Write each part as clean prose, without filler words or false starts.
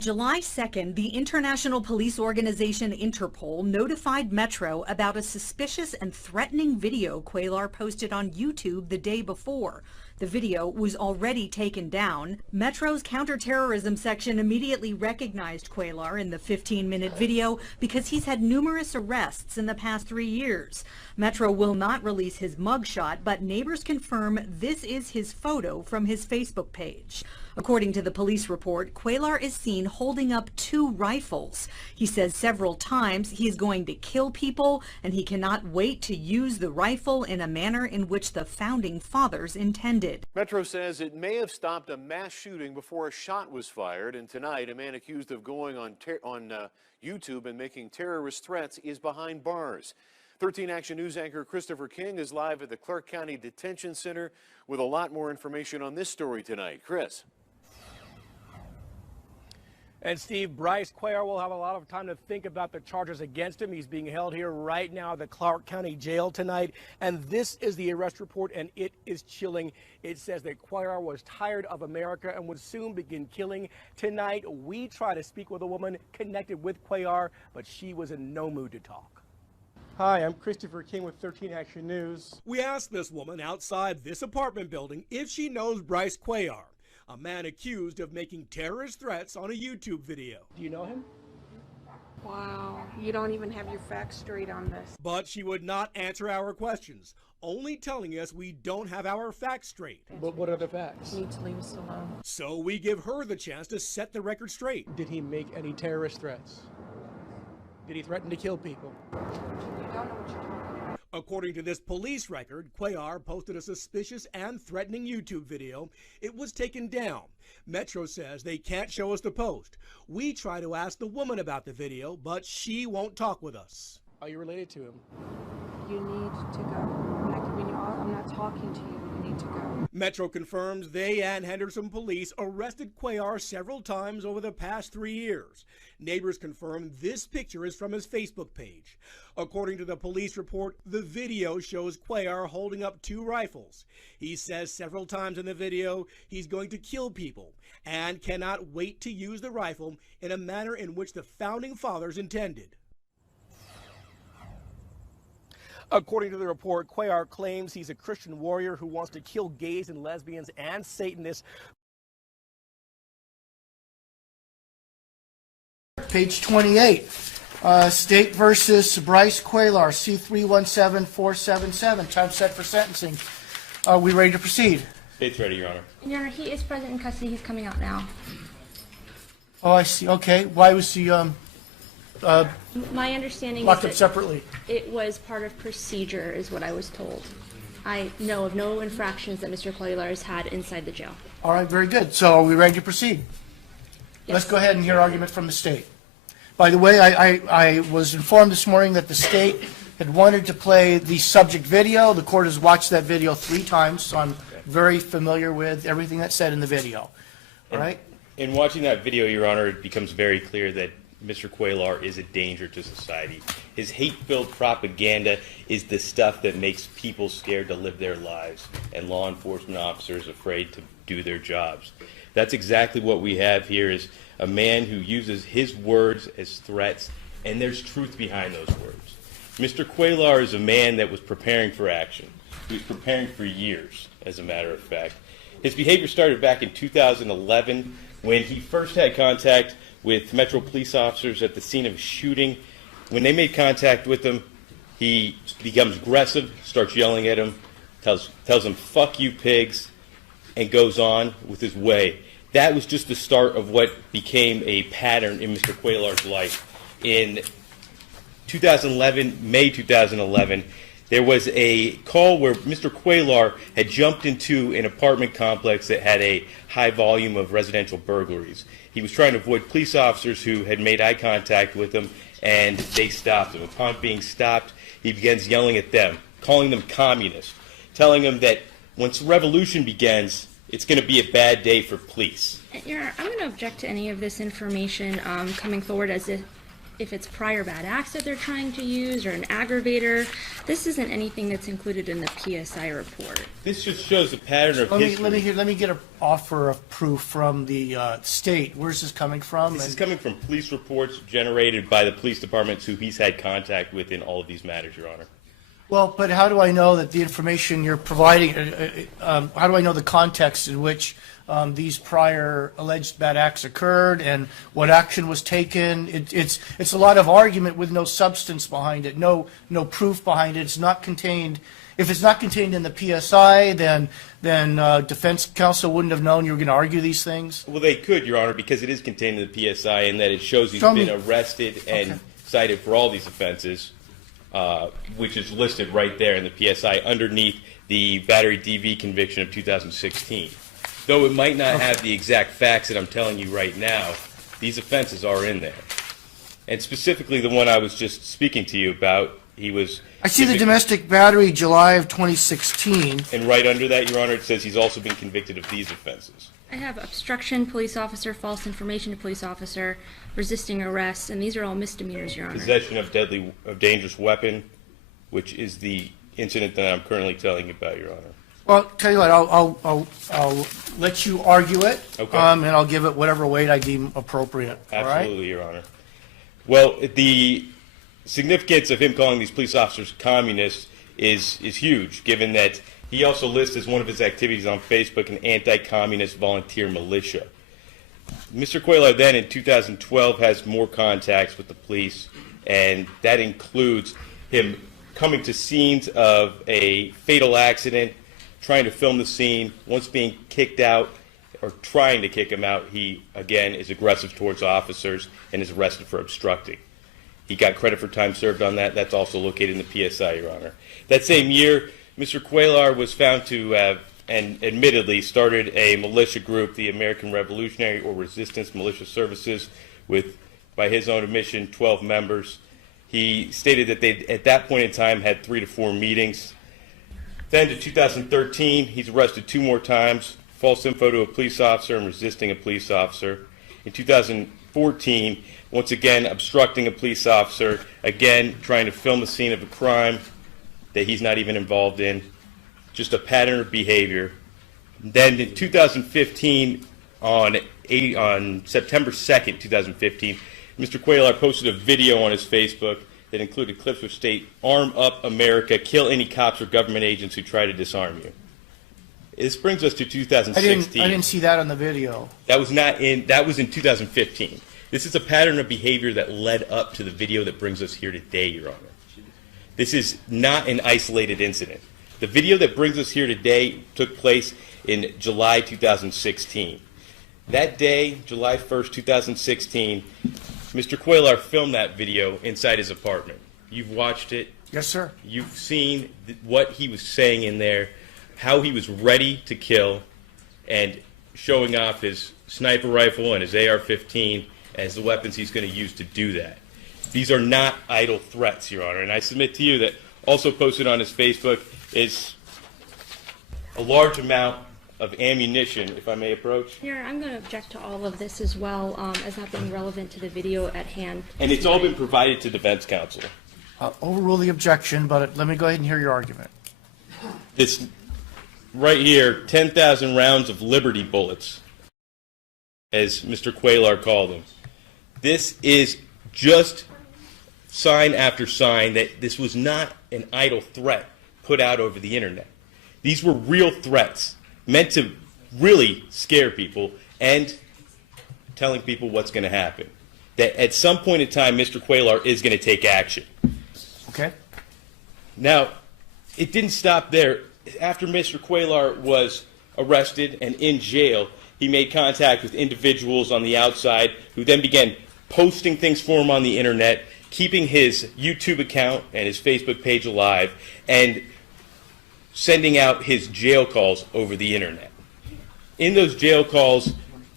July 2nd, the international police organization Interpol notified Metro about a suspicious and threatening video Cuellar posted on YouTube the day before. The video was already taken down. Metro's counterterrorism section immediately recognized Cuellar in the 15-minute video because he's had numerous arrests in the past 3 years. Metro will not release his mugshot, but neighbors confirm this is his photo from his Facebook page. According to the police report, Cuellar is seen holding up 2 rifles. He says several times he is going to kill people, and he cannot wait to use the rifle in a manner in which the founding fathers intended. Metro says it may have stopped a mass shooting before a shot was fired, and tonight a man accused of going on YouTube and making terrorist threats is behind bars. 13 Action News anchor Christopher King is live at the Clark County Detention Center with a lot more information on this story tonight. Chris. And Steve, Bryce Cuellar will have a lot of time to think about the charges against him. He's being held here right now at the Clark County Jail tonight. And this is the arrest report, and it is chilling. It says that Cuellar was tired of America and would soon begin killing. Tonight, we try to speak with a woman connected with Cuellar, but she was in no mood to talk. Hi, I'm Christopher King with 13 Action News. We asked this woman outside this apartment building if she knows Bryce Cuellar, a man accused of making terrorist threats on a YouTube video. Do you know him? Wow, you don't even have your facts straight on this. But she would not answer our questions, only telling us we don't have our facts straight. But what are the facts? You need to leave us alone. So we give her the chance to set the record straight. Did he make any terrorist threats? Did he threaten to kill people? You don't know what you're talking about. According to this police record, Cuellar posted a suspicious and threatening YouTube video. It was taken down. Metro says they can't show us the post. We try to ask the woman about the video, but she won't talk with us. Are you related to him? You need to go. I'm not talking to you. You need to go. Metro confirms they and Henderson police arrested Cuellar several times over the past 3 years. Neighbors confirm this picture is from his Facebook page. According to the police report, the video shows Cuellar holding up 2 rifles. He says several times in the video he's going to kill people and cannot wait to use the rifle in a manner in which the founding fathers intended. According to the report, Cuellar claims he's a Christian warrior who wants to kill gays and lesbians and Satanists. Page 28, State versus Bryce Cuellar, C317477, time set for sentencing. Are we ready to proceed? State's ready, Your Honor. Your Honor, he is present in custody. He's coming out now. Oh, I see. Okay. Why was he My understanding locked is up that separately? it was part of procedure, is what I was told. I know of no infractions that Mr. Cuellar has had inside the jail. All right, very good. So are we ready to proceed? Yes. Let's go ahead and hear argument from the state. By the way, I was informed this morning that the state had wanted to play the subject video. The court has watched that video 3 times, so I'm very familiar with everything that's said in the video. All right? In watching that video, Your Honor, it becomes very clear that Mr. Cuellar is a danger to society. His hate-filled propaganda is the stuff that makes people scared to live their lives and law enforcement officers afraid to do their jobs. That's exactly what we have here, is a man who uses his words as threats, and there's truth behind those words. Mr. Cuellar is a man that was preparing for action. He was preparing for years, as a matter of fact. His behavior started back in 2011 when he first had contact with Metro police officers at the scene of a shooting. When they made contact with him, he becomes aggressive, starts yelling at him, tells them, "Fuck you, pigs," and goes on with his way. That was just the start of what became a pattern in Mr. Cuellar's life. In 2011, May 2011, there was a call where Mr. Cuellar had jumped into an apartment complex that had a high volume of residential burglaries. He was trying to avoid police officers who had made eye contact with him, and they stopped him. Upon being stopped, he begins yelling at them, calling them communists, telling them that once revolution begins, it's going to be a bad day for police. Your Honor, I'm going to object to any of this information coming forward as if if it's prior bad acts that they're trying to use or an aggravator. This isn't anything that's included in the PSI report. This just shows a pattern of history. Let me get an offer of proof from the state. Where's this coming from? This is coming from police reports generated by the police departments who he's had contact with in all of these matters, Your Honor. Well, but how do I know that the information you're providing, how do I know the context in which these prior alleged bad acts occurred and what action was taken? It's a lot of argument with no substance behind it, no proof behind it. It's not contained. If it's not contained in the PSI, then defense counsel wouldn't have known you were going to argue these things? Well, they could, Your Honor, because it is contained in the PSI and that it shows he's been arrested and cited for all these offenses. Which is listed right there in the PSI underneath the battery DV conviction of 2016. Though it might not have the exact facts that I'm telling you right now, these offenses are in there. And specifically the one I was just speaking to you about, I see the domestic battery, July of 2016. And right under that, Your Honor, it says he's also been convicted of these offenses. I have obstruction, police officer, false information to police officer, resisting arrest, and these are all misdemeanors, Your Honor. Possession of dangerous weapon, which is the incident that I'm currently telling you about, Your Honor. Well, tell you what, I'll let you argue it, okay. And I'll give it whatever weight I deem appropriate. Absolutely, all right? Your Honor. Well, the significance of him calling these police officers communists is huge, given that he also lists as one of his activities on Facebook an anti-communist volunteer militia. Mr. Cuellar then in 2012 has more contacts with the police, and that includes him coming to scenes of a fatal accident, trying to film the scene. Once being kicked out or trying to kick him out, he again is aggressive towards officers and is arrested for obstructing. He got credit for time served on that. That's also located in the PSI, Your Honor. That same year, Mr. Cuellar was found to have, and admittedly, started a militia group, the American Revolutionary or Resistance Militia Services, with, by his own admission, 12 members. He stated that they, at that point in time, had 3 to 4 meetings. Then to 2013, he's arrested 2 more times, false info to a police officer and resisting a police officer. In 2014, once again, obstructing a police officer, again, trying to film the scene of a crime that he's not even involved in, just a pattern of behavior. Then in 2015, on September 2nd, 2015, Mr. Cuellar posted a video on his Facebook that included clips of state, "Arm up America, kill any cops or government agents who try to disarm you." This brings us to 2016. I didn't see that on the video. That was in 2015. This is a pattern of behavior that led up to the video that brings us here today, Your Honor. This is not an isolated incident. The video that brings us here today took place in July 2016. That day, July 1st, 2016, Mr. Cuellar filmed that video inside his apartment. You've watched it. Yes, sir. You've seen what he was saying in there, how he was ready to kill, and showing off his sniper rifle and his AR-15 as the weapons he's going to use to do that. These are not idle threats, Your Honor. And I submit to you that also posted on his Facebook is a large amount of ammunition, if I may approach. Here, I'm going to object to all of this as well, as not being relevant to the video at hand. And it's all been provided to defense counsel. I'll overrule the objection, but let me go ahead and hear your argument. This right here, 10,000 rounds of Liberty bullets, as Mr. Cuellar called them. This is just sign after sign that this was not an idle threat put out over the internet. These were real threats meant to really scare people and telling people what's going to happen. That at some point in time, Mr. Cuellar is going to take action. Okay. Now, it didn't stop there. After Mr. Cuellar was arrested and in jail, he made contact with individuals on the outside who then began posting things for him on the internet, keeping his YouTube account and his Facebook page alive, and sending out his jail calls over the internet. In those jail calls,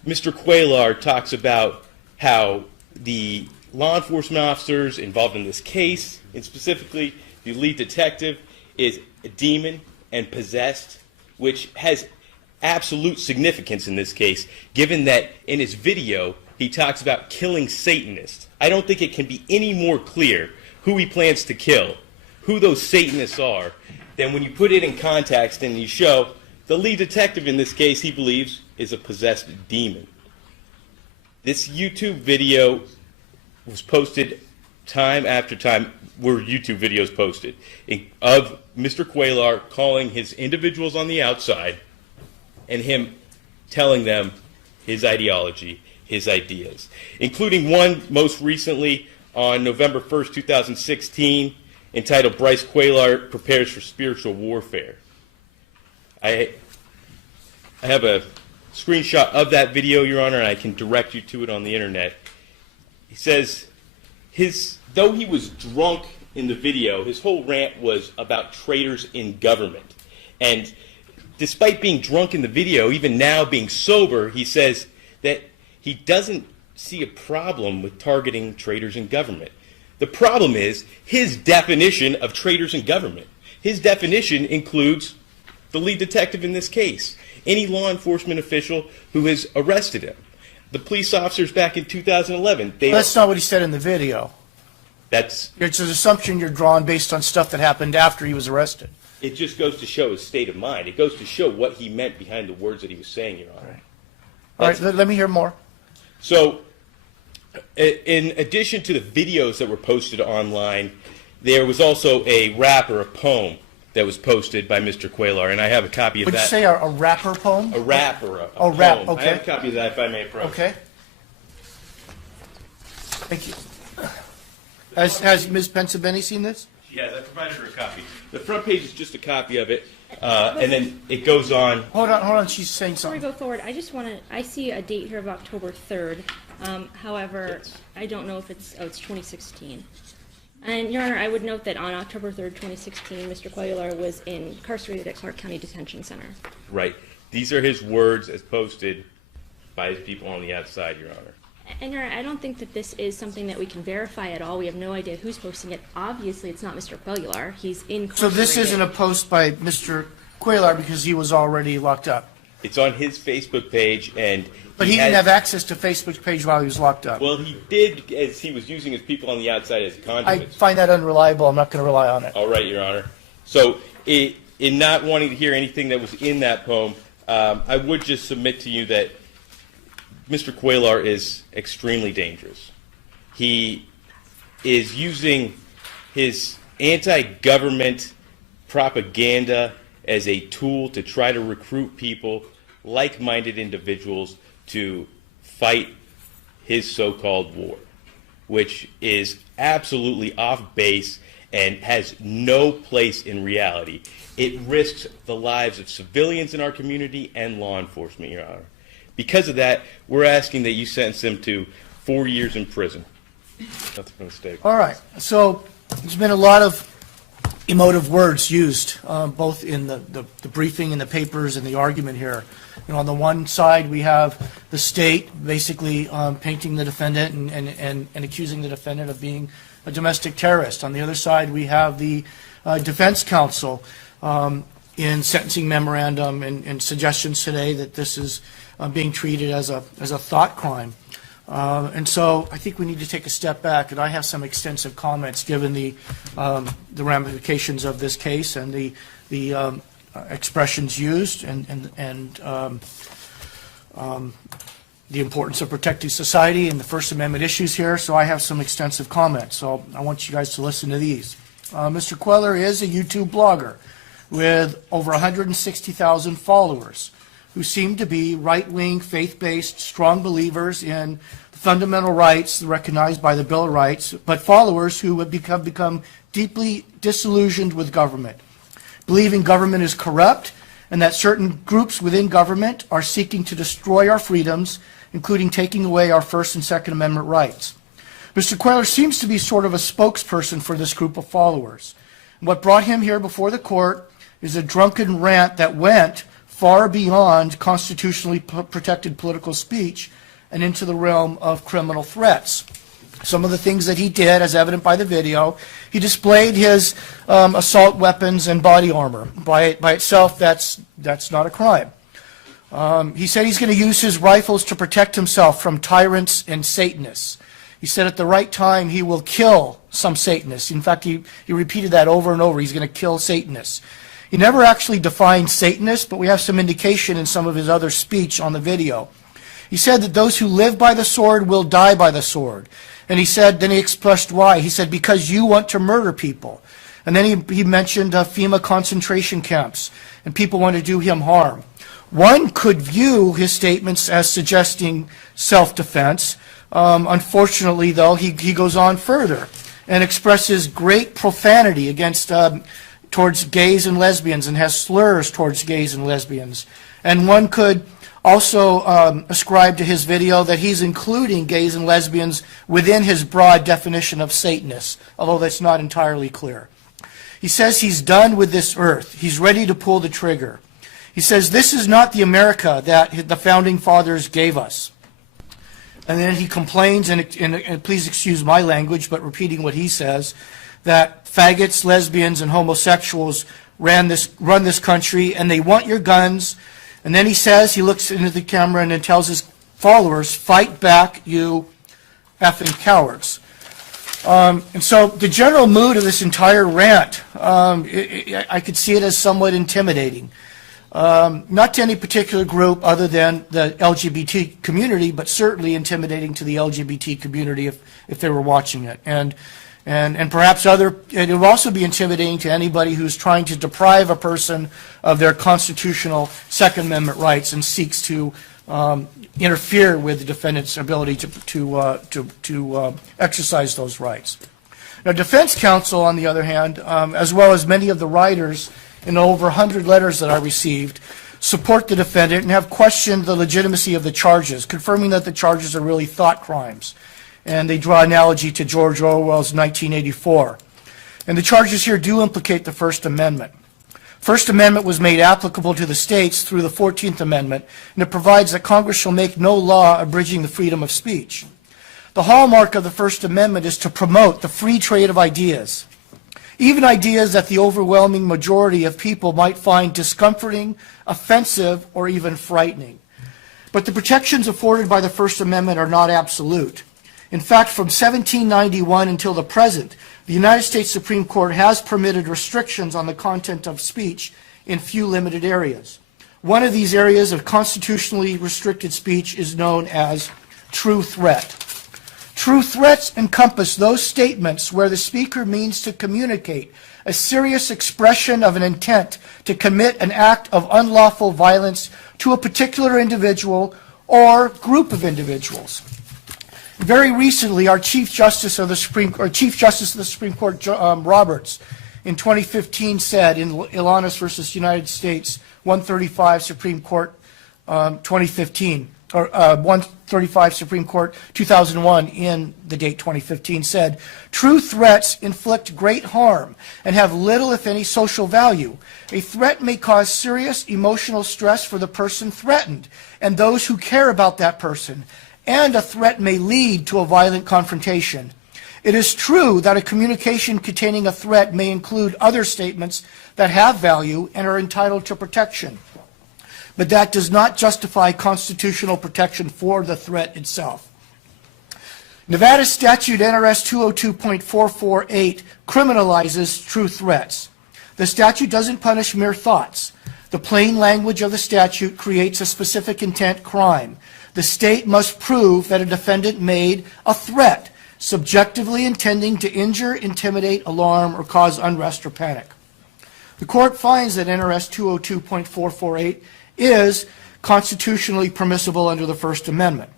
Mr. Cuellar talks about how the law enforcement officers involved in this case, and specifically the lead detective, is a demon and possessed, which has absolute significance in this case, given that in his video, he talks about killing Satanists. I don't think it can be any more clear who he plans to kill, who those Satanists are, than when you put it in context and you show the lead detective in this case, he believes, is a possessed demon. This YouTube video was posted time after time, were YouTube videos posted, of Mr. Cuellar calling his individuals on the outside and him telling them his ideology, his ideas, including one most recently on November 1st, 2016, entitled Bryce Cuellar Prepares for Spiritual Warfare. I have a screenshot of that video, Your Honor, and I can direct you to it on the internet. He says, though he was drunk in the video, his whole rant was about traitors in government. And despite being drunk in the video, even now being sober, he says that he doesn't see a problem with targeting traitors in government. The problem is his definition of traitors in government. His definition includes the lead detective in this case, any law enforcement official who has arrested him. The police officers back in 2011. That's not what he said in the video. It's an assumption you're drawing based on stuff that happened after he was arrested. It just goes to show his state of mind. It goes to show what he meant behind the words that he was saying, Your Honor. All right, let me hear more. So, in addition to the videos that were posted online, there was also a rap or a poem that was posted by Mr. Cuellar, and I have a copy of that. Would you say a rapper poem? A rap or a poem. Rap, okay. I have a copy of that, if I may approach. Okay. Thank you. Has Ms. Pensabeni seen this? Yes, I provided her a copy. The front page is just a copy of it, and then it goes on. Hold on, she's saying Before we something. go forward, I just want to, I see a date here of October 3rd. However, Yes. I don't know if it's 2016. And, Your Honor, I would note that on October 3rd, 2016, Mr. Cuellar was incarcerated at Clark County Detention Center. Right. These are his words as posted by his people on the outside, Your Honor. And, Your Honor, I don't think that this is something that we can verify at all. We have no idea who's posting it. Obviously, it's not Mr. Cuellar. He's incarcerated. So this isn't a post by Mr. Cuellar because he was already locked up? It's on his Facebook page, and But he didn't have access to Facebook's page while he was locked up. Well, he did, as he was using his people on the outside as I conduits. find that unreliable. I'm not going to rely on it. All right, Your Honor. So, in not wanting to hear anything that was in that poem, I would just submit to you that Mr. Cuellar is extremely dangerous. He is using his anti-government propaganda as a tool to try to recruit people, like-minded individuals, to fight his so-called war, which is absolutely off base and has no place in reality. It risks the lives of civilians in our community and law enforcement, Your Honor. Because of that, we're asking that you sentence him to 4 years in prison. That's a mistake. All right. So there's been a lot of emotive words used, both in the briefing and the papers and the argument here. You know, on the one side, we have the state basically painting the defendant and accusing the defendant of being a domestic terrorist. On the other side, we have the defense counsel in sentencing memorandum and suggestions today that this is being treated as a thought crime. And so I think we need to take a step back, and I have some extensive comments given the ramifications of this case and the expressions used and the importance of protecting society and the First Amendment issues here. So I have some extensive comments. So I want you guys to listen to these. Mr. Cuellar is a YouTube blogger with over 160,000 followers who seem to be right-wing, faith-based, strong believers in fundamental rights recognized by the Bill of Rights, but followers who have become deeply disillusioned with government, believing government is corrupt and that certain groups within government are seeking to destroy our freedoms, including taking away our First and Second Amendment rights. Mr. Cuellar seems to be sort of a spokesperson for this group of followers. What brought him here before the court is a drunken rant that went far beyond constitutionally protected political speech and into the realm of criminal threats. Some of the things that he did, as evident by the video, he displayed his assault weapons and body armor. By itself, that's not a crime. He said he's going to use his rifles to protect himself from tyrants and Satanists. He said at the right time he will kill some Satanists. In fact, he repeated that over and over. He's going to kill Satanists. He never actually defined Satanists, but we have some indication in some of his other speech on the video. He said that those who live by the sword will die by the sword. And he said, then he expressed why. He said, because you want to murder people. And then he mentioned FEMA concentration camps, and people want to do him harm. One could view his statements as suggesting self-defense. Unfortunately, though, he goes on further and expresses great profanity against towards gays and lesbians, and has slurs towards gays and lesbians. And one could also ascribe to his video that he's including gays and lesbians within his broad definition of Satanists, although that's not entirely clear. He says he's done with this earth. He's ready to pull the trigger. He says this is not the America that the Founding Fathers gave us. And then he complains, and please excuse my language, but repeating what he says, that faggots, lesbians, and homosexuals run this country, and they want your guns. And then he says, he looks into the camera and then tells his followers, fight back, you effing cowards. And so the general mood of this entire rant, I could see it as somewhat intimidating. Not to any particular group other than the LGBT community, but certainly intimidating to the LGBT community if they were watching it. And perhaps it would also be intimidating to anybody who's trying to deprive a person of their constitutional Second Amendment rights and seeks to interfere with the defendant's ability to exercise those rights. Now, defense counsel, on the other hand, as well as many of the writers in over 100 letters that I received, support the defendant and have questioned the legitimacy of the charges, confirming that the charges are really thought crimes. And they draw analogy to George Orwell's 1984. And the charges here do implicate the First Amendment. First Amendment was made applicable to the states through the 14th Amendment, and it provides that Congress shall make no law abridging the freedom of speech. The hallmark of the First Amendment is to promote the free trade of ideas, even ideas that the overwhelming majority of people might find discomforting, offensive, or even frightening. But the protections afforded by the First Amendment are not absolute. In fact, from 1791 until the present, the United States Supreme Court has permitted restrictions on the content of speech in few limited areas. One of these areas of constitutionally restricted speech is known as true threat. True threats encompass those statements where the speaker means to communicate a serious expression of an intent to commit an act of unlawful violence to a particular individual or group of individuals. Very recently, our Chief Justice of the Supreme Court, Roberts, in 2015 said in Ilanis versus United States, 135 Supreme Court 2015, or 135 Supreme Court 2001 in the date 2015 said, true threats inflict great harm and have little, if any, social value. A threat may cause serious emotional stress for the person threatened and those who care about that person, and a threat may lead to a violent confrontation. It is true that a communication containing a threat may include other statements that have value and are entitled to protection, but that does not justify constitutional protection for the threat itself. Nevada statute NRS 202.448 criminalizes true threats. The statute doesn't punish mere thoughts. The plain language of the statute creates a specific intent crime. The state must prove that a defendant made a threat, subjectively intending to injure, intimidate, alarm, or cause unrest or panic. The court finds that NRS 202.448 is constitutionally permissible under the First Amendment.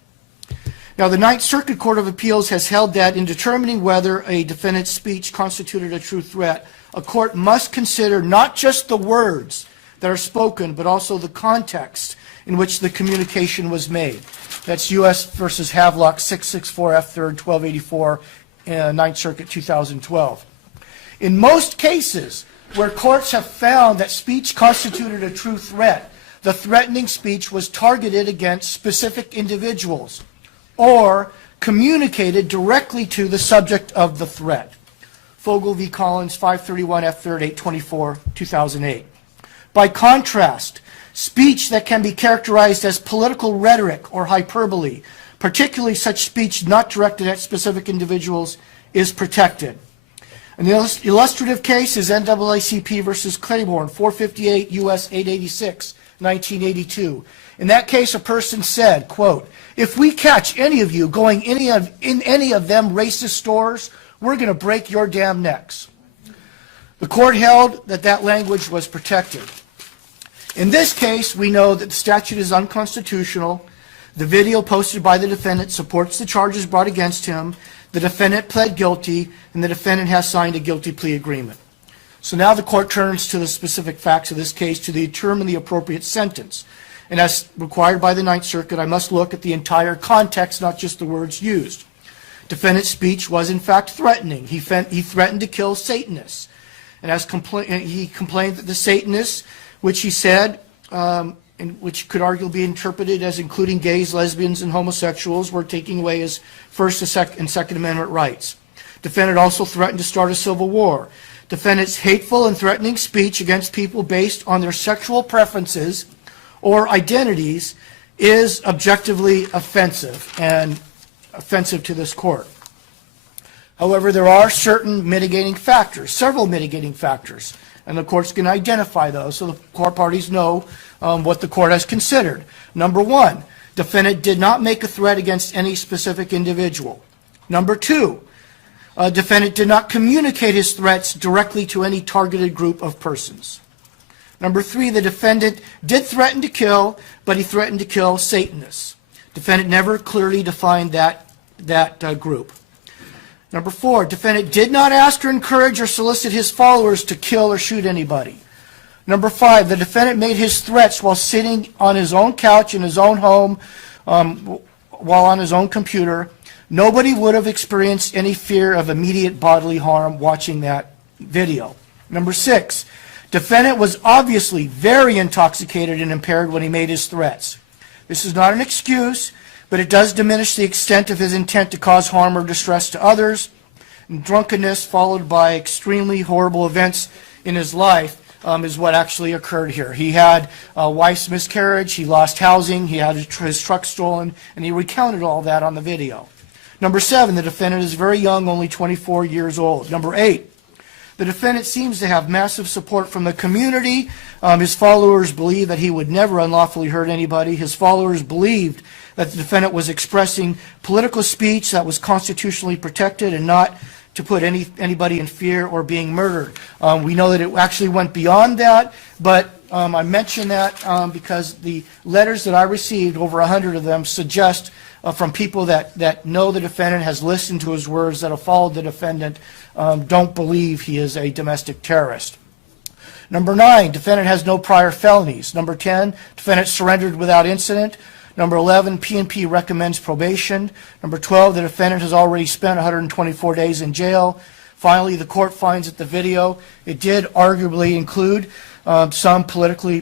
Now, the Ninth Circuit Court of Appeals has held that in determining whether a defendant's speech constituted a true threat, a court must consider not just the words that are spoken, but also the context in which the communication was made. That's U.S. versus Havelock 664 F. 3rd 1284, Ninth Circuit 2012. In most cases where courts have found that speech constituted a true threat, the threatening speech was targeted against specific individuals or communicated directly to the subject of the threat. Fogel v. Collins, 531 F. 3rd 824, 2008. By contrast, speech that can be characterized as political rhetoric or hyperbole, particularly such speech not directed at specific individuals, is protected. An illustrative case is NAACP versus Claiborne, 458 U.S. 886, 1982. In that case, a person said, quote, "If we catch any of you going in any of them racist stores, we're going to break your damn necks." The court held that that language was protected. In this case, we know that the statute is unconstitutional. The video posted by the defendant supports the charges brought against him. The defendant pled guilty, and the defendant has signed a guilty plea agreement. So now the court turns to the specific facts of this case to determine the appropriate sentence. And as required by the Ninth Circuit, I must look at the entire context, not just the words used. Defendant's speech was in fact threatening. He threatened to kill Satanists. And as he complained that the Satanists, which he said, and which could arguably be interpreted as including gays, lesbians, and homosexuals, were taking away his First and Second Amendment rights. Defendant also threatened to start a civil war. Defendant's hateful and threatening speech against people based on their sexual preferences or identities is objectively offensive and offensive to this court. However, there are certain mitigating factors, several mitigating factors, and the court's going to identify those so the court parties know what the court has considered. Number one, defendant did not make a threat against any specific individual. Number two, defendant did not communicate his threats directly to any targeted group of persons. Number three, the defendant did threaten to kill, but he threatened to kill Satanists. Defendant never clearly defined that group. Number four, defendant did not ask or encourage or solicit his followers to kill or shoot anybody. Number five, the defendant made his threats while sitting on his own couch in his own home, while on his own computer. Nobody would have experienced any fear of immediate bodily harm watching that video. Number six, defendant was obviously very intoxicated and impaired when he made his threats. This is not an excuse, but it does diminish the extent of his intent to cause harm or distress to others. And drunkenness followed by extremely horrible events in his life is what actually occurred here. He had a wife's miscarriage, he lost housing, he had his truck stolen, and he recounted all that on the video. Number seven, the defendant is very young, only 24 years old. Number eight, the defendant seems to have massive support from the community. His followers believe that he would never unlawfully hurt anybody. His followers believed that the defendant was expressing political speech that was constitutionally protected and not to put anybody in fear or being murdered. We know that it actually went beyond that, but I mention that because the letters that I received, over 100 of them, suggest from people that know the defendant, has listened to his words, that have followed the defendant, don't believe he is a domestic terrorist. Number nine, defendant has no prior felonies. Number 10, defendant surrendered without incident. Number 11, P&P recommends probation. Number 12, the defendant has already spent 124 days in jail. Finally, the court finds that the video, it did arguably include some politically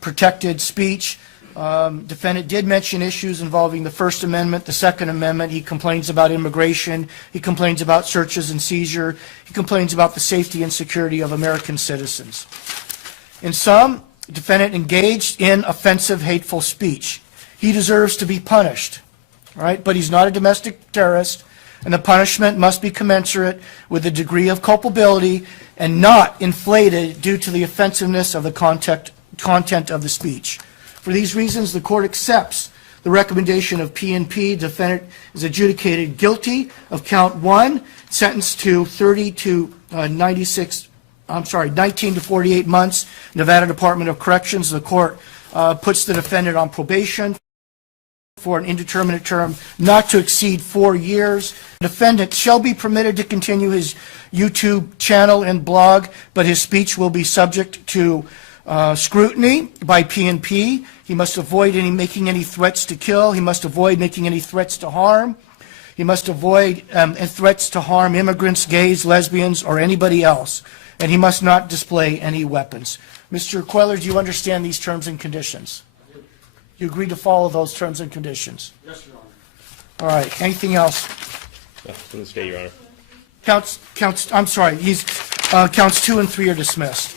protected speech. Defendant did mention issues involving the First Amendment, the Second Amendment. He complains about immigration. He complains about searches and seizure. He complains about the safety and security of American citizens. In sum, defendant engaged in offensive, hateful speech. He deserves to be punished, right? But he's not a domestic terrorist, and the punishment must be commensurate with the degree of culpability and not inflated due to the offensiveness of the content of the speech. For these reasons, the court accepts the recommendation of P&P. Defendant is adjudicated guilty of count 1, sentenced to 19 to 48 months. Nevada Department of Corrections, the court puts the defendant on probation for an indeterminate term not to exceed 4 years. The defendant shall be permitted to continue his YouTube channel and blog, but his speech will be subject to scrutiny by P&P. He must avoid making any threats to kill. He must avoid making any threats to harm. He must avoid threats to harm immigrants, gays, lesbians, or anybody else. And he must not display any weapons. Mr. Queller, do you understand these terms and conditions? You agree to follow those terms and conditions? Yes, Your Honor. All right. Anything else? From the state, Your Honor. Counts 2 and 3 are dismissed.